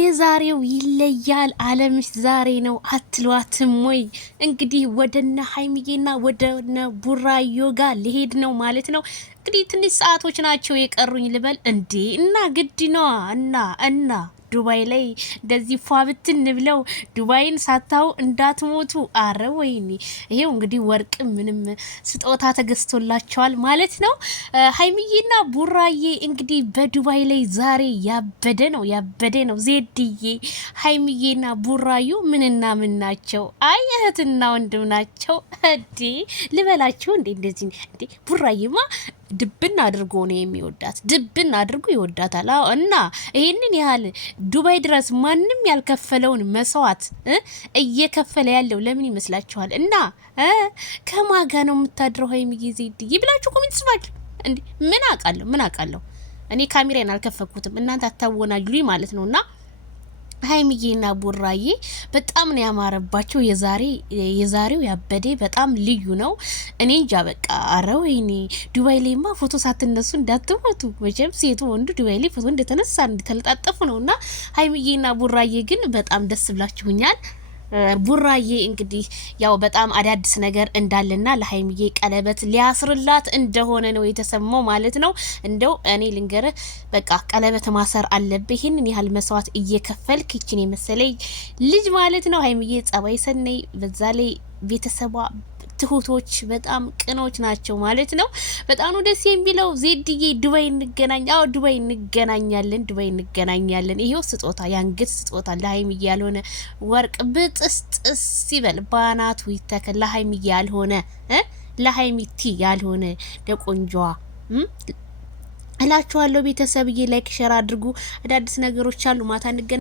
የዛሬው ይለያል። አለምሽ ዛሬ ነው አትሏትም ወይ? እንግዲህ ወደነ ሀይሚዬና ወደነ ቡራዮ ጋር ሊሄድ ነው ማለት ነው። እንግዲህ ትንሽ ሰዓቶች ናቸው የቀሩኝ ልበል እንዴ? እና ግድ ነዋ እና ዱባይ ላይ እንደዚህ ፏብትን ብለው ዱባይን ሳታው እንዳትሞቱ። አረ ወይኔ! ይሄው እንግዲህ ወርቅ ምንም ስጦታ ተገዝቶላቸዋል ማለት ነው። ሀይሚዬና ቡራዬ እንግዲህ በዱባይ ላይ ዛሬ ያበደ ነው። ዜድዬ ሀይሚዬና ቡራዩ ምንና ምን ናቸው? አይ እህትና ወንድም ናቸው እንዴ ልበላችሁ እንዴ? እንደዚህ እንዴ? ቡራዬማ ድብን አድርጎ ነው የሚወዳት፣ ድብን አድርጎ ይወዳታል። እና ይሄንን ያህል ዱባይ ድረስ ማንም ያልከፈለውን መስዋዕት እየከፈለ ያለው ለምን ይመስላችኋል? እና ከማጋ ነው የምታድረው ሀይሚዬ ዜድዬ ብላችሁ ኮሜንት ጽፋችሁ እንዴ? ምን አውቃለሁ እኔ ካሜራዬን አልከፈኩትም፣ እናንተ አታወናጁኝ ማለት ነውና ሀይሚዬና ቡራዬ በጣም ነው ያማረባቸው። የዛሬው ያበደ በጣም ልዩ ነው። እኔ እንጃ በቃ አረ ወይኔ! ዱባይ ላይማ ፎቶ ሳትነሱ እንዳትሞቱ። መቼም ሴቱ ወንዱ ዱባይ ላይ ፎቶ እንደተነሳ እንደተለጣጠፉ ነውና ሀይሚዬና ቡራዬ ግን በጣም ደስ ብላችሁኛል። ቡራዬ እንግዲህ ያው በጣም አዳዲስ ነገር እንዳለና ለሀይሚዬ ቀለበት ሊያስርላት እንደሆነ ነው የተሰማው ማለት ነው። እንደው እኔ ልንገርህ በቃ ቀለበት ማሰር አለብህ። ይሄንን ያህል መስዋዕት እየከፈልክ ይችን የመሰለኝ ልጅ ማለት ነው። ሀይሚዬ ጸባይ ሰነይ፣ በዛ ላይ ቤተሰቧ ትሁቶች በጣም ቅኖች ናቸው ማለት ነው። በጣም ነው ደስ የሚለው። ዜድዬ ዱባይ እንገናኝ። አዎ ዱባይ እንገናኛለን። ይሄው ስጦታ ያንገት ስጦታ ለሀይሚዬ ያልሆነ ወርቅ ብጥስጥስ ይበል ባናቱ ይተከል። ለሀይሚዬ ያልሆነ ለሀይሚቲ ያልሆነ ለቆንጆዋ እላችኋለሁ። ቤተሰብዬ ላይክ ሼር አድርጉ። አዳዲስ ነገሮች አሉ። ማታ እንገናኝ።